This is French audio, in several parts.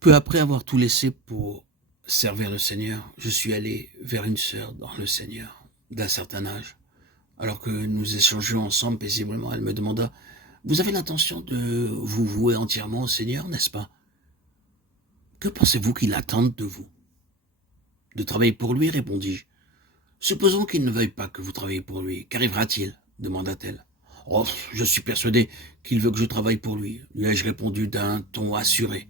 Peu après avoir tout laissé pour servir le Seigneur, je suis allé vers une sœur dans le Seigneur, d'un certain âge. Alors que nous échangions ensemble paisiblement, elle me demanda: « Vous avez l'intention de vous vouer entièrement au Seigneur, n'est-ce pas? Que pensez-vous qu'il attende de vous? » « De travailler pour lui, répondis-je. « Supposons qu'il ne veuille pas que vous travailliez pour lui, qu'arrivera-t-il? Demanda-t-elle. « Oh, je suis persuadé qu'il veut que je travaille pour lui, lui ai-je répondu d'un ton assuré.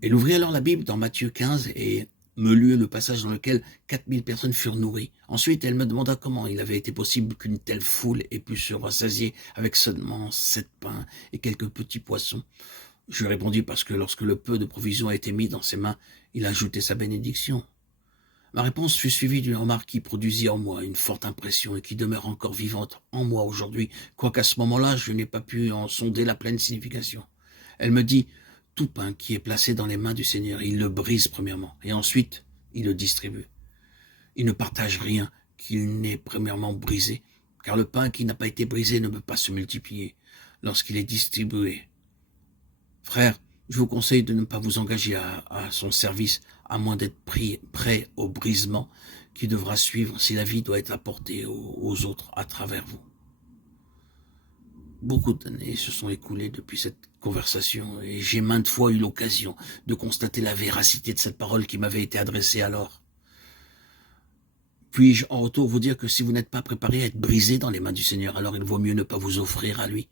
Elle ouvrit alors la Bible dans Matthieu 15 et me lut le passage dans lequel 4000 personnes furent nourries. Ensuite, elle me demanda comment il avait été possible qu'une telle foule ait pu se rassasier avec seulement 7 pains et quelques petits poissons. Je lui répondis parce que lorsque le peu de provisions a été mis dans ses mains, il a ajouté sa bénédiction. Ma réponse fut suivie d'une remarque qui produisit en moi une forte impression et qui demeure encore vivante en moi aujourd'hui, quoiqu'à ce moment-là, je n'ai pas pu en sonder la pleine signification. Elle me dit: « Tout pain qui est placé dans les mains du Seigneur, il le brise premièrement, et ensuite, il le distribue. Il ne partage rien qu'il n'ait premièrement brisé, car le pain qui n'a pas été brisé ne peut pas se multiplier lorsqu'il est distribué. Frère, je vous conseille de ne pas vous engager à son service, à moins d'être prêt au brisement qui devra suivre si la vie doit être apportée aux autres à travers vous. » Beaucoup d'années se sont écoulées depuis cette conversation et j'ai maintes fois eu l'occasion de constater la véracité de cette parole qui m'avait été adressée alors. Puis-je en retour vous dire que si vous n'êtes pas préparé à être brisé dans les mains du Seigneur, alors il vaut mieux ne pas vous offrir à lui.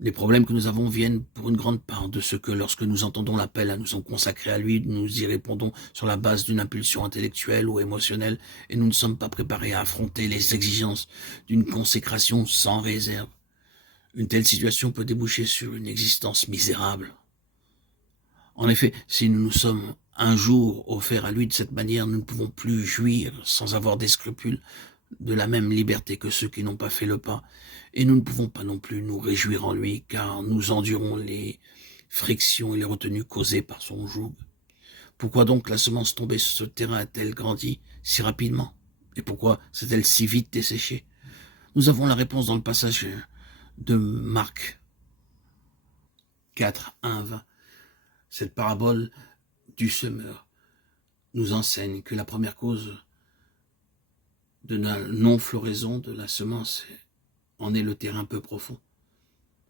Les problèmes que nous avons viennent pour une grande part de ce que lorsque nous entendons l'appel à nous en consacrer à lui, nous y répondons sur la base d'une impulsion intellectuelle ou émotionnelle et nous ne sommes pas préparés à affronter les exigences d'une consécration sans réserve. Une telle situation peut déboucher sur une existence misérable. En effet, si nous nous sommes un jour offerts à lui de cette manière, nous ne pouvons plus jouir sans avoir des scrupules de la même liberté que ceux qui n'ont pas fait le pas, et nous ne pouvons pas non plus nous réjouir en lui, car nous endurons les frictions et les retenues causées par son joug. Pourquoi donc la semence tombée sur ce terrain a-t-elle grandi si rapidement? Et pourquoi s'est-elle si vite desséchée? Nous avons la réponse dans le passage de Marc 4, 1, 20. Cette parabole du semeur nous enseigne que la première cause de la non-floraison de la semence en est le terrain peu profond.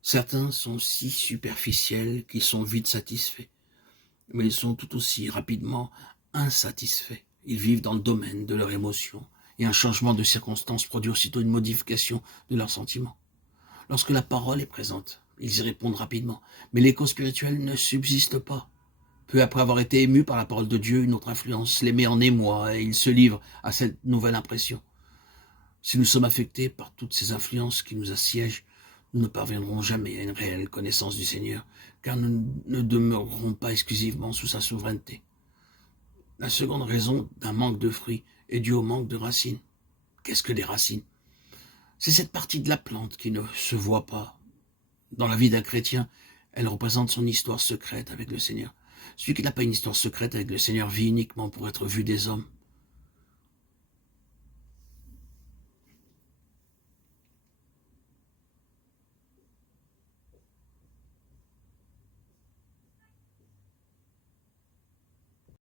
Certains sont si superficiels qu'ils sont vite satisfaits, mais ils sont tout aussi rapidement insatisfaits. Ils vivent dans le domaine de leurs émotions, et un changement de circonstance produit aussitôt une modification de leurs sentiments. Lorsque la parole est présente, ils y répondent rapidement, mais l'écho spirituel ne subsiste pas. Peu après avoir été ému par la parole de Dieu, une autre influence les met en émoi et ils se livrent à cette nouvelle impression. Si nous sommes affectés par toutes ces influences qui nous assiègent, nous ne parviendrons jamais à une réelle connaissance du Seigneur, car nous ne demeurerons pas exclusivement sous sa souveraineté. La seconde raison d'un manque de fruits est due au manque de racines. Qu'est-ce que des racines? C'est cette partie de la plante qui ne se voit pas. Dans la vie d'un chrétien, elle représente son histoire secrète avec le Seigneur. Celui qui n'a pas une histoire secrète avec le Seigneur vit uniquement pour être vu des hommes.